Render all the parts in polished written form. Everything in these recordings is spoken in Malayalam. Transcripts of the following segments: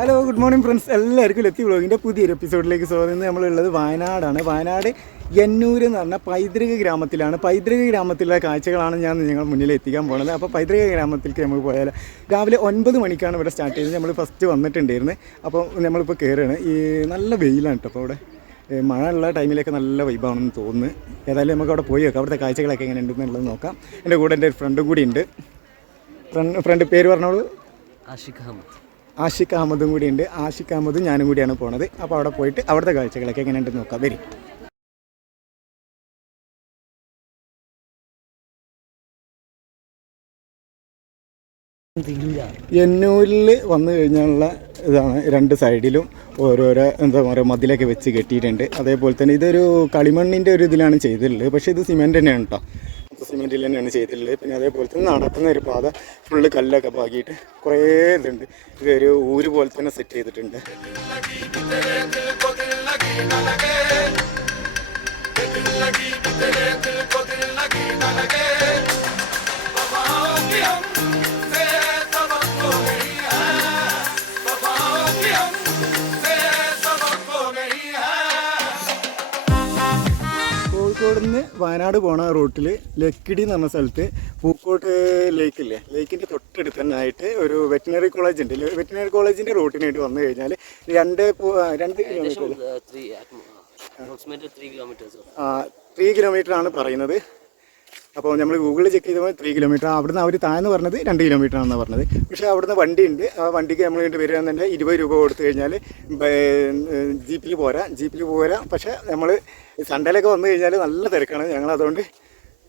ഹലോ ഗുഡ് മോർണിംഗ് ഫ്രണ്ട്സ്, എല്ലാവർക്കും ലത്തി വ്ളോഗിൻ്റെ പുതിയൊരു എപ്പിസോഡിലേക്ക് സ്വാഗതം. ഇന്ന് നമ്മളുള്ളത് വയനാടാണ്. വയനാട് യന്നൂർ എന്ന് പറഞ്ഞാൽ പൈതൃക ഗ്രാമത്തിലാണ്. പൈതൃക ഗ്രാമത്തിലുള്ള കാഴ്ചകളാണ് ഞാൻ നിങ്ങൾ മുന്നിൽ എത്തിക്കാൻ പോകുന്നത്. അപ്പോൾ പൈതൃക ഗ്രാമത്തിലേക്ക് നമുക്ക് പോയാൽ രാവിലെ 9 മണിക്കാണ് ഇവിടെ സ്റ്റാർട്ട് ചെയ്തത്. നമ്മൾ ഫസ്റ്റ് വന്നിട്ടുണ്ടായിരുന്നു. അപ്പോൾ നമ്മളിപ്പോൾ കയറുകയാണ്. ഈ നല്ല വെയിലാണ് കേട്ടോ. അപ്പോൾ അവിടെ മഴ ഉള്ള ടൈമിലേക്ക് നല്ല വൈബാണെന്ന് തോന്നുന്നു. ഏതായാലും നമുക്ക് അവിടെ പോയി നോക്കാം, അവിടുത്തെ കാഴ്ചകളൊക്കെ എങ്ങനെ ഉണ്ടെന്നുള്ളത് നോക്കാം. എൻ്റെ കൂടെ എൻ്റെ ഒരു ഫ്രണ്ടും കൂടി ഉണ്ട്. ഫ്രണ്ട് പേര് പറഞ്ഞോളൂ. ആഷിഖ് അഹമ്മദും കൂടി ഉണ്ട്. ആഷിഖ് അഹമ്മദും ഞാനും കൂടിയാണ് പോണത്. അപ്പോൾ അവിടെ പോയിട്ട് അവിടുത്തെ കാഴ്ചകളൊക്കെ എങ്ങനെയുണ്ടെന്ന് നോക്കാം. വരും. യന്നൂരിൽ വന്നു കഴിഞ്ഞാലുള്ള ഇതാണ്. രണ്ട് സൈഡിലും ഓരോരോ എന്താ പറയുക മതിലൊക്കെ വെച്ച് കെട്ടിയിട്ടുണ്ട്. അതേപോലെ തന്നെ ഇതൊരു കളിമണ്ണിൻ്റെ ഒരു ഇതിലാണ് ചെയ്തിട്ടുള്ളത്. പക്ഷേ ഇത് സിമെൻറ്റ് തന്നെയാണ് കേട്ടോ. സിമെൻറ്റിൽ തന്നെയാണ് ചെയ്തിട്ടുള്ളത്. പിന്നെ അതേപോലെ തന്നെ നടക്കുന്ന ഒരു പാത ഫുള്ള് കല്ലൊക്കെ പാകിയിട്ട് കുറേ ഇതുണ്ട്. ഇതൊരു ഊര് പോലെ തന്നെ സെറ്റ് ചെയ്തിട്ടുണ്ട്. കോഴിക്കോടുനിന്ന് വയനാട് പോണ റൂട്ടിൽ ലക്കിടി എന്ന് പറഞ്ഞ സ്ഥലത്ത് പൂക്കോട്ട് ലേക്കില്ലേ, ലേക്കിൻ്റെ തൊട്ടടുത്ത് തന്നെ ആയിട്ട് ഒരു വെറ്റിനറി കോളേജ് ഉണ്ട്. വെറ്റിനറി കോളേജിൻ്റെ റൂട്ടിനായിട്ട് വന്നു കഴിഞ്ഞാൽ 3 കിലോമീറ്റർ ആണ് പറയുന്നത്. അപ്പോൾ നമ്മൾ ഗൂഗിളിൽ ചെക്ക് ചെയ്തപ്പോൾ 3 കിലോമീറ്റർ. അവിടുന്ന് അവർ താഴ്ന്ന് പറഞ്ഞത് 2 കിലോമീറ്റർ ആണെന്നാണ് പറഞ്ഞത്. പക്ഷേ അവിടുന്ന് വണ്ടി ഉണ്ട്. ആ വണ്ടിക്ക് നമ്മൾ വേണ്ടി വരികയാണെന്നുണ്ടെ 20 രൂപ കൊടുത്തു കഴിഞ്ഞാൽ ജീപ്പിൽ പോരാ. പക്ഷേ നമ്മൾ സൺഡേയിലൊക്കെ വന്നു കഴിഞ്ഞാൽ നല്ല തിരക്കാണ്. ഞങ്ങളതുകൊണ്ട്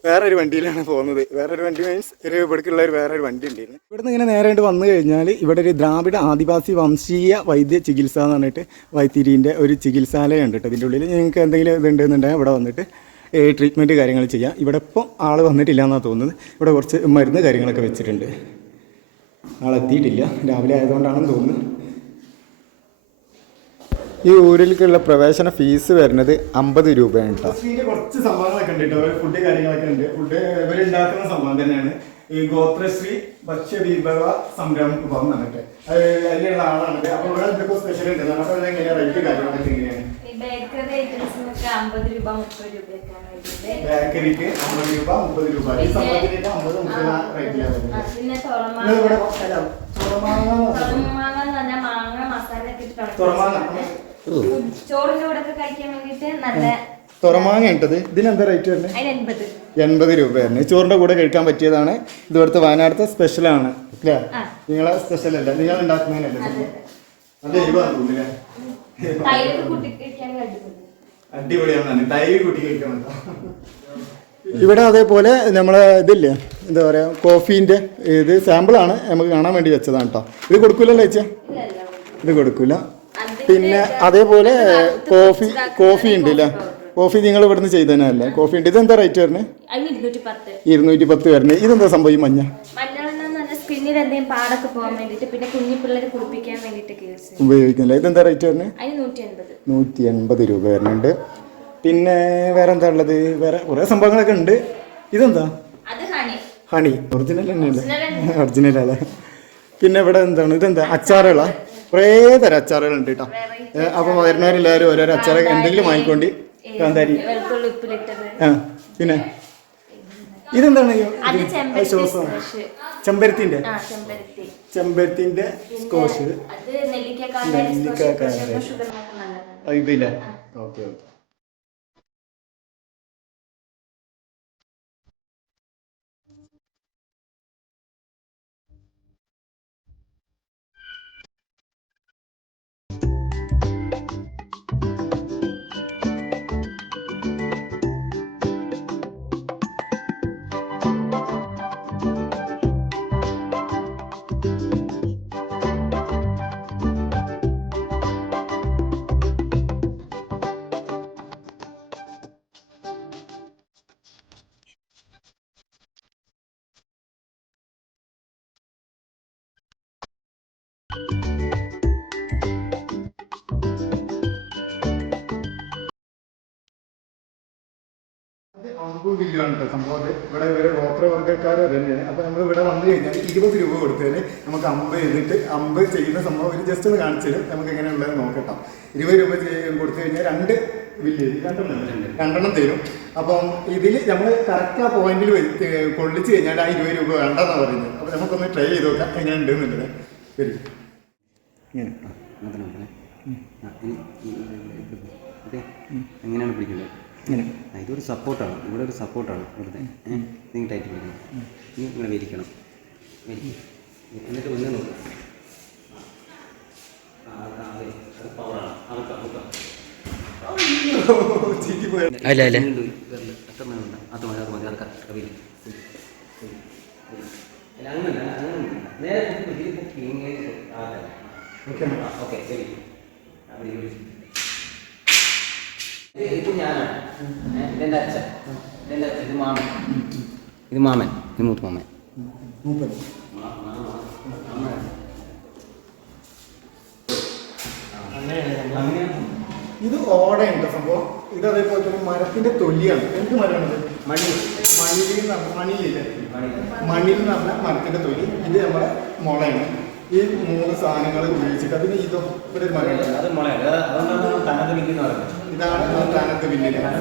വേറൊരു വണ്ടിയിലാണ് പോകുന്നത്. വേറൊരു വണ്ടി മീൻസ് ഒരു ഇവിടേക്കുള്ള വേറൊരു വണ്ടി ഉണ്ടായിരുന്നു. ഇവിടുന്ന് ഇങ്ങനെ നേരെ വന്നു കഴിഞ്ഞാൽ ഇവിടെ ഒരു ദ്രാവിഡ ആദിവാസി വംശീയ വൈദ്യ ചികിത്സ എന്ന് പറഞ്ഞിട്ട് വൈത്തിരീൻ്റെ ഒരു ചികിത്സാലയം ഉണ്ട് കേട്ടോ. ഇതിൻ്റെ ഉള്ളിൽ നിങ്ങൾക്ക് എന്തെങ്കിലും ഇതുണ്ടെന്നുണ്ടെങ്കിൽ ഇവിടെ വന്നിട്ട് ട്രീറ്റ്മെൻറ്റ് കാര്യങ്ങൾ ചെയ്യാം. ഇവിടെ ഇപ്പം ആൾ വന്നിട്ടില്ല എന്നാണ് തോന്നുന്നത്. ഇവിടെ കുറച്ച് മരുന്ന് കാര്യങ്ങളൊക്കെ വെച്ചിട്ടുണ്ട്. ആളെത്തിയിട്ടില്ല, രാവിലെ ആയതുകൊണ്ടാണെന്ന് തോന്നുന്നു. ഈ ഊരിലേക്കുള്ള പ്രവേശന ഫീസ് വരുന്നത് 50 രൂപയാണ് കേട്ടോ. കുറച്ച് സംഭവങ്ങളൊക്കെ ഉണ്ട് കേട്ടോ. ഫുഡ് കാര്യങ്ങളൊക്കെ ഉണ്ട്. ഫുഡ് ഇവരുണ്ടാക്കുന്ന സംഭവം തന്നെയാണ്. ഈ ഗോത്രശ്രീ ഭക്ഷ്യ വിഭവ സംരംഭം എന്നിട്ട് അതിലുള്ള ആളാണ്. അപ്പോൾ ഇവിടെ എന്തൊക്കെ സ്പെഷ്യൽ ഉണ്ട്. അപ്പോൾ എങ്ങനെയാണ് റേറ്റ് കാര്യങ്ങളൊക്കെ എങ്ങനെയാണ്? ബേക്കറി ഐറ്റംസിനൊക്കെ 50 രൂപ 30 രൂപയൊക്കെയാണ്. ബേക്കറിക്ക് 50 രൂപ 30 രൂപ. ഈ സംഭവത്തിന് 50-30 റേറ്റിലാണ്. പിന്നെ മാങ്ങ മസാല ഒക്കെ ചോറിന്റെ കൂടെ ഒക്കെ കഴിക്കാൻ വേണ്ടിട്ട് നല്ല തുറമാങ്ങ ഉണ്ടത്. ഇതിനെന്താ റേറ്റ് വരുന്നത്? 80 രൂപയായിരുന്നു. ചോറിന്റെ കൂടെ കഴിക്കാൻ പറ്റിയതാണ്. ഇത് ഇവിടുത്തെ വയനാടത്തെ സ്പെഷ്യലാണ് അല്ലേ? നിങ്ങളെ സ്പെഷ്യൽ അല്ല, നിങ്ങൾ ഉണ്ടാക്കുന്നതിനല്ലേ? നല്ല എരിവാണ് തോന്നുന്നില്ല. അടിപൊളിയാണ്. തൈര് കൂട്ടി കഴിക്കാൻ. ഇവിടെ അതേപോലെ നമ്മളെ ഇതില്ലേ, എന്താ പറയാ, കോഫീൻ്റെ ഇത് സാമ്പിളാണ് നമുക്ക് കാണാൻ വേണ്ടി വെച്ചതാണ് കേട്ടോ. ഇത് കൊടുക്കൂലല്ലോ ചേച്ചാ? ഇത് കൊടുക്കൂല. പിന്നെ അതേപോലെ കോഫി ഉണ്ട് അല്ലേ? കോഫി നിങ്ങൾ ഇവിടുന്ന് ചെയ്തതല്ലേ? കോഫി ഉണ്ട്. ഇതെന്താ റേറ്റ് വരുന്നത്? 210 വരുന്നത്. ഇതെന്താ സംഭവം? ഈ മഞ്ഞ ഉപയോഗിക്കുന്നില്ല. ഇതെന്താ റേറ്റ് വരുന്നത്? 180 രൂപ വരുന്നുണ്ട്. പിന്നെ വേറെ എന്താ ഉള്ളത്? വേറെ കുറേ സംഭവങ്ങളൊക്കെ ഉണ്ട്. ഇതെന്താ? ഹണി. ഒറിജിനൽ തന്നെയല്ലേ? ഒറിജിനൽ അല്ലേ? പിന്നെ ഇവിടെ എന്താണ്? ഇതെന്താ? അച്ചാറുകളാ? കുറേ തരം അച്ചാറുകളുണ്ട് കേട്ടോ. അപ്പം വരുന്നവരെല്ലാവരും ഓരോരോ അച്ചാർ എന്തെങ്കിലും വാങ്ങിക്കൊണ്ട്. കാന്താരി. പിന്നെ ഇതെന്താണ്? ചെമ്പരത്തിന്റെ സ്കോഷ്. ഇതില്ല. ഓക്കെ. അമ്പും ബില്ലുമാണ് കേട്ടോ സംഭവം. ഇവിടെ ഒരു ബ്രോക്കർ വർഗ്ഗക്കാർ തന്നെയാണ്. അപ്പോൾ നമ്മൾ ഇവിടെ വന്നു കഴിഞ്ഞാൽ 20 രൂപ കൊടുത്തതിന് നമുക്ക് അമ്പ് ചെയ്തിട്ട് അമ്പ് ചെയ്യുന്ന സംഭവം ഒരു ജസ്റ്റ് ഒന്ന് കാണിച്ചു തരും. നമുക്ക് എങ്ങനെയുള്ളത് നോക്കട്ടോ. 20 രൂപ കൊടുത്തു കഴിഞ്ഞാൽ 2 ബില്ല് രണ്ടെണ്ണം തരും. അപ്പം ഇതിൽ നമ്മൾ കറക്റ്റ് ആ പോയിന്റിൽ കൊള്ളിച്ച് കഴിഞ്ഞാൽ ആ 20 രൂപ വേണ്ടെന്നാണ് പറയുന്നത്. അപ്പോൾ നമുക്കൊന്ന് ട്രൈ ചെയ്ത് നോക്കാം എങ്ങനെ ഉണ്ട് എന്നുള്ളത്. വരും ഇങ്ങനെ എങ്ങനെയാണ് പിടിക്കുന്നത്? ഇങ്ങനെ ഇതൊരു സപ്പോർട്ടാണ്, ഇവിടെ ഒരു സപ്പോർട്ടാണ് വെറുതെ. നിങ്ങൾ ടൈറ്റ് പിടിക്കണം, ഇനി ഇങ്ങനെ വലിക്കണം, എന്നിട്ട് ഒന്ന് നോക്കാം. അത് പവറാണ്. അല്ല അല്ല അത്ര വേണ്ട, അത് മതി, അത് മതി, അത് കറക്റ്റ് വലി. അല്ല അങ്ങനല്ല, അങ്ങനെ നേരെ ഓക്കെ ശരി. ഇത് ഞാനാണ്, ഇതെൻ്റെ അച്ഛൻ, ഇത് മാമൻ, ഇത് മാമൻ, ഇത് മൂത്ത മാമൻ. ഇത് ഓടയുണ്ട് സംഭവം. ഇത് അതേപോലെ തന്നെ മരത്തിന്റെ തൊലിയാണ്. എന്ത് മരമാണത്? മണിയിൽ എന്ന് പറഞ്ഞാൽ മരത്തിന്റെ തൊലി. ഇത് നമ്മുടെ മുളയാണ്. ഈ 3 സാധനങ്ങൾ ഉപയോഗിച്ചിട്ട് അതിന് ഇതോ ഇവിടെ ഒരു മരം അത് മുളയാണ്. തനത് മില്ലെന്ന് പറയുന്നത്. ഇതാണ് തനത് മില്ലിൽ എല്ലാം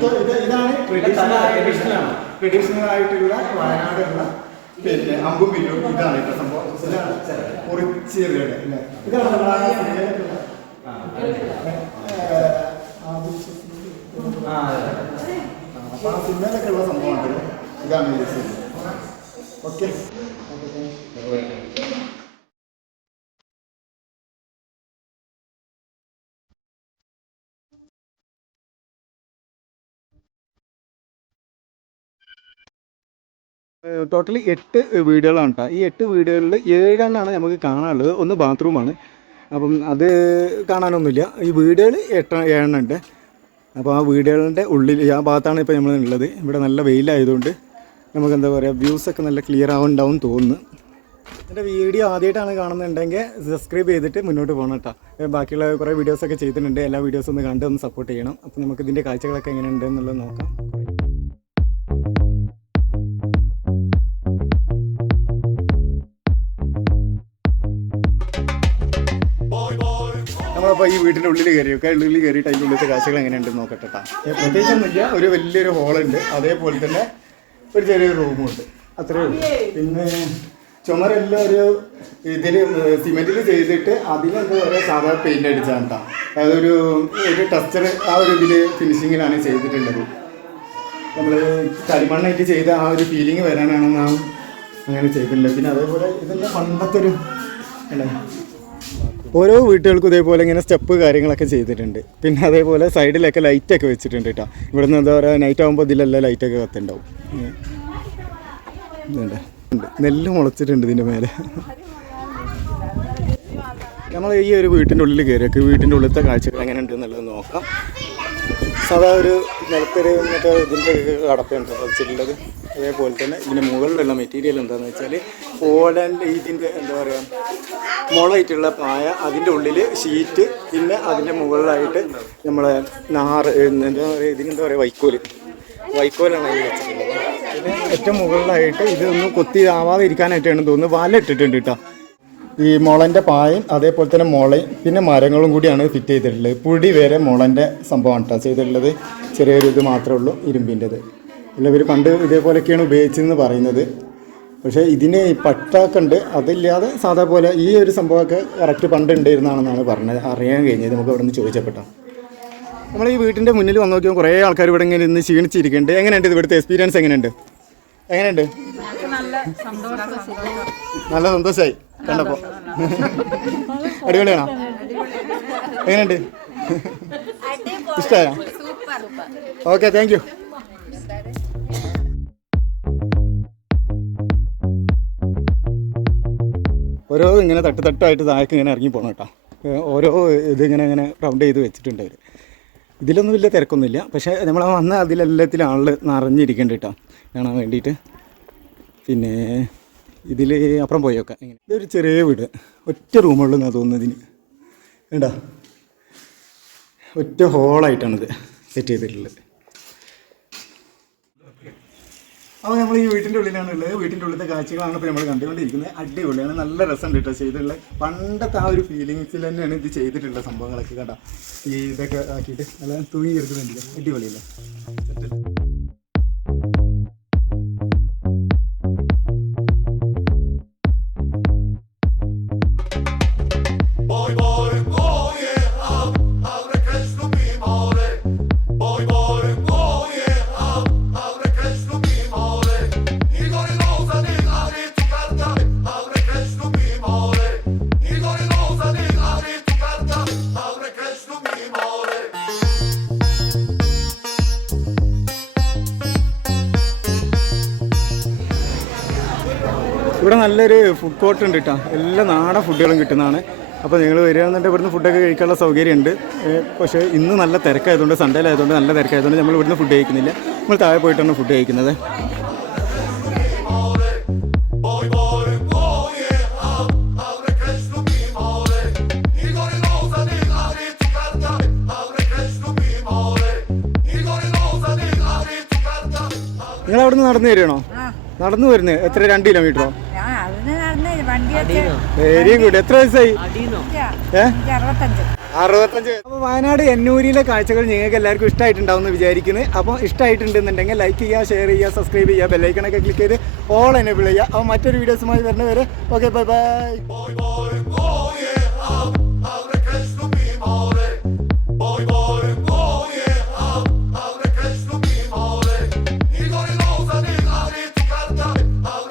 മൊത്തം ഇതാണ് ട്രഡീഷണൽ ആയിട്ടുള്ള വയനാടുള്ള പിന്നെ അമ്പും ബില്ലും. ഇതാണ് കേട്ടോ സംഭവം. ഇതാണ് കുറിച്ചിയുടെ അല്ലേ? ഇതാണ് നമ്മുടെ അപ്പോൾ ആ സിനിമയിലൊക്കെ ഉള്ള സംഭവമാണ്. ഇതാണ് യൂസ് ചെയ്യുന്നത്. ഓക്കെ. ടോട്ടലി 8 വീഡിയോകളാണ് കേട്ടോ. ഈ 8 വീഡിയോകളിൽ 7 നമുക്ക് കാണാനുള്ളത്. ഒന്ന് ബാത്റൂമാണ്. അപ്പം അത് കാണാനൊന്നുമില്ല. ഈ വീഡിയോകൾ 7 ഉണ്ട്. അപ്പോൾ ആ വീഡിയോകളുടെ ഉള്ളിൽ ആ ഭാഗത്താണ് ഇപ്പോൾ നമ്മൾ ഉള്ളത്. ഇവിടെ നല്ല വെയിലായതുകൊണ്ട് നമുക്ക് എന്താ പറയുക, വ്യൂസൊക്കെ നല്ല ക്ലിയർ ആവുന്നുണ്ടാവും തോന്നുന്നു. എൻ്റെ വീഡിയോ ആദ്യമായിട്ടാണ് കാണുന്നുണ്ടെങ്കിൽ സബ്സ്ക്രൈബ് ചെയ്തിട്ട് മുന്നോട്ട് പോകണം കേട്ടോ. ബാക്കിയുള്ള കുറേ വീഡിയോസൊക്കെ ചെയ്തിട്ടുണ്ട്. എല്ലാ വീഡിയോസും ഒന്ന് കണ്ട് ഒന്ന് സപ്പോർട്ട് ചെയ്യണം. അപ്പോൾ നമുക്ക് ഇതിൻ്റെ കാഴ്ചകളൊക്കെ എങ്ങനെയുണ്ട് എന്നുള്ളത് നോക്കാം. നമ്മളപ്പോൾ ഈ വീട്ടിൻ്റെ ഉള്ളിൽ കയറിയൊക്കെ ഉള്ളിൽ കയറിയിട്ട് അതിൻ്റെ ഉള്ളിലത്തെ കാഴ്ചകൾ എങ്ങനെയുണ്ടെന്ന് നോക്കട്ടെ കേട്ടോ. പ്രത്യേകിച്ചൊന്നുമില്ല. ഒരു വലിയൊരു ഹോളുണ്ട്, അതേപോലെ തന്നെ ഒരു ചെറിയൊരു റൂമുണ്ട്, അത്രയേ ഉള്ളൂ. പിന്നെ ചുമരെല്ലാം ഒരു ഇതിൽ സിമെൻറ്റിൽ ചെയ്തിട്ട് അതിനെന്താ പറയുക സാധാരണ പെയിൻ്റ് അടിച്ചാണ് കേട്ടോ. അതൊരു ടെക്സ്ചർ ആ ഒരു ഇതിൽ ഫിനിഷിങ്ങിലാണ് ചെയ്തിട്ടുള്ളത്. നമ്മൾ കരിമണ്ണായിട്ട് ചെയ്ത ആ ഒരു ഫീലിംഗ് വരാനാണ് നാം അങ്ങനെ ചെയ്തിട്ടുള്ളത്. പിന്നെ അതേപോലെ ഇതെല്ലാം പണ്ടത്തെ ഒരു അല്ലേ, ഓരോ വീട്ടുകൾക്കും ഇതേപോലെ ഇങ്ങനെ സ്റ്റെപ്പ് കാര്യങ്ങളൊക്കെ ചെയ്തിട്ടുണ്ട്. പിന്നെ അതേപോലെ സൈഡിലൊക്കെ ലൈറ്റൊക്കെ വെച്ചിട്ടുണ്ട് കേട്ടോ. ഇവിടുന്ന് എന്താ പറയുക, നൈറ്റ് ആകുമ്പോൾ ഇതിലെല്ലാം ലൈറ്റൊക്കെ കത്തുണ്ടാവും. ഇതുണ്ട്, നെല്ല് മുളച്ചിട്ടുണ്ട് ഇതിൻ്റെ മേലെ. നമ്മൾ ഈ ഒരു വീട്ടിൻ്റെ ഉള്ളിൽ കയറിയൊക്കെ വീട്ടിൻ്റെ ഉള്ളിലത്തെ കാഴ്ചകൾ എങ്ങനെ ഉണ്ട് എന്നുള്ളത് നോക്കാം. സാധാ ഒരു നിലത്തൊരു മറ്റേ ഇതിൻ്റെ അടപ്പുണ്ട് വെച്ചിട്ടുള്ളത്. അതേപോലെ തന്നെ ഇതിൻ്റെ മുകളിലുള്ള മെറ്റീരിയൽ എന്താണെന്ന് വെച്ചാൽ ഓടൻ്റെ ഇതിൻ്റെ എന്താ പറയുക മുളയായിട്ടുള്ള പായ, അതിൻ്റെ ഉള്ളിൽ ഷീറ്റ്, പിന്നെ അതിൻ്റെ മുകളിലായിട്ട് നമ്മളെ നാറ് എന്താ പറയുക, ഇതിനെന്താ പറയുക വൈക്കോലാണ് അതിൽ വെച്ചിട്ടുള്ളത്. പിന്നെ ഏറ്റവും മുകളിലായിട്ട് ഇതൊന്നും കൊത്തി ആവാതെ ഇരിക്കാനായിട്ടാണ് തോന്നുന്നു വല ഇട്ടിട്ടുണ്ട് കേട്ടോ. ഈ മുളൻ്റെ പായും അതേപോലെ തന്നെ മുളയും പിന്നെ മരങ്ങളും കൂടിയാണ് ഫിറ്റ് ചെയ്തിട്ടുള്ളത്. പുടി വരെ മുളൻ്റെ സംഭവമാണ് കേട്ടോ ചെയ്തിട്ടുള്ളത്. ചെറിയൊരു ഇത് മാത്രമേ ഉള്ളൂ ഇരുമ്പിൻ്റെത്. ഇവർ പണ്ട് ഇതേപോലെയൊക്കെയാണ് ഉപയോഗിച്ചതെന്ന് പറയുന്നത്. പക്ഷേ ഇതിന് പട്ടൊക്കെ ഉണ്ട്, അതില്ലാതെ സാധാ പോലെ ഈ ഒരു സംഭവമൊക്കെ കറക്റ്റ് പണ്ട് ഉണ്ടായിരുന്നാണെന്നാണ് പറഞ്ഞത്, അറിയാൻ കഴിഞ്ഞത് നമുക്ക് അവിടെ നിന്ന് ചോദിച്ചപ്പെട്ടോ. നമ്മൾ ഈ വീട്ടിൻ്റെ മുന്നിൽ വന്ന് നോക്കിയാൽ കുറേ ആൾക്കാർ ഇവിടെ ഇങ്ങനെ ഇന്ന് ക്ഷീണിച്ചിരിക്കുന്നുണ്ട്. എങ്ങനെയുണ്ട് ഇവിടുത്തെ എക്സ്പീരിയൻസ്? എങ്ങനെയുണ്ട്? നല്ല സന്തോഷമായി കണ്ടപ്പോൾ. അടിപൊളിയാണോ? എങ്ങനെയുണ്ട്? ഇഷ്ടമായോ? Okay, thank you. ഓരോ ഇങ്ങനെ തട്ടായിട്ട് താഴേക്ക് ഇങ്ങനെ ഇറങ്ങി പോകണം കേട്ടോ. ഓരോ ഇതിങ്ങനെ റൗണ്ട് ചെയ്ത് വെച്ചിട്ടുണ്ട് അവർ. ഇതിലൊന്നും വലിയ തിരക്കൊന്നുമില്ല. പക്ഷേ നമ്മൾ വന്ന അതിലെല്ലാത്തിലും ആൾ നിറഞ്ഞിരിക്കേണ്ട കേട്ടോ കാണാൻ വേണ്ടിയിട്ട്. പിന്നെ ഇതിൽ അപ്പുറം പോയൊക്കെ ഇങ്ങനെ ഇതൊരു ചെറിയ വീട്, ഒറ്റ റൂമുള്ളൂ എന്നാണ് തോന്നുന്നത്. ഇതിന് വേണ്ട ഒറ്റ ഹോളായിട്ടാണിത് സെറ്റ് ചെയ്തിട്ടുള്ളത്. അപ്പോൾ നമ്മൾ ഈ വീട്ടിൻ്റെ ഉള്ളിലാണ് ഉള്ളത്. വീട്ടിൻ്റെ ഉള്ളിലത്തെ കാഴ്ചകളാണ് ഇപ്പോൾ നമ്മൾ കണ്ടുകൊണ്ടിരിക്കുന്നത്. അടിപൊളിയാണ്, നല്ല രസമുണ്ട് കേട്ടോ ചെയ്തിട്ടുള്ളത്. പണ്ടത്തെ ആ ഒരു ഫീലിങ്സിൽ തന്നെയാണ് ഇത് ചെയ്തിട്ടുള്ള സംഭവങ്ങളൊക്കെ കേട്ടോ. ഈ ഇതൊക്കെ ആക്കിയിട്ട് നല്ല തൂങ്ങി എടുക്കുന്നുണ്ട്. അടിപൊളിയല്ലേ? ഇവിടെ നല്ലൊരു ഫുഡ് കോർട്ട് ഉണ്ട് കേട്ടോ. എല്ലാ നാടൻ ഫുഡുകളും കിട്ടുന്നതാണ്. അപ്പോൾ നിങ്ങൾ വരികയാണെന്നുണ്ടെങ്കിൽ ഇവിടുന്ന് ഫുഡൊക്കെ കഴിക്കാനുള്ള സൗകര്യമുണ്ട്. പക്ഷേ ഇന്ന് നല്ല തിരക്കായതുകൊണ്ട്, സൺഡേയിലായതുകൊണ്ട് നല്ല തിരക്കായതുകൊണ്ട് നമ്മൾ ഇവിടുന്ന് ഫുഡ് കഴിക്കുന്നില്ല. നമ്മൾ താഴെ പോയിട്ടാണ് ഫുഡ് കഴിക്കുന്നത്. നിങ്ങൾ അവിടെ നിന്ന് നടന്നു വരികയാണോ? നടന്നു വരുന്നത് എത്ര? 2 കിലോമീറ്ററോ? Very good. എത്ര വയസ്സായി? 65. അപ്പോൾ വയനാട് എന്നൂരിലെ കാഴ്ചകൾ നിങ്ങൾക്ക് എല്ലാവർക്കും ഇഷ്ടമായിട്ടുണ്ടാവും എന്ന് വിചാരിക്കുന്നത്. അപ്പോൾ ഇഷ്ടമായിട്ടുണ്ടെന്നുണ്ടെങ്കിൽ ലൈക്ക് ചെയ്യുക, ഷെയർ ചെയ്യുക, സബ്സ്ക്രൈബ് ചെയ്യുക, ബെല്ലൈക്കണൊക്കെ ക്ലിക്ക് ചെയ്ത് ഓൾ എനേബിൾ ചെയ്യുക. അപ്പോൾ മറ്റൊരു വീഡിയോസുമായി വരുന്നവരെ ഓക്കെ, ബൈ ബൈ.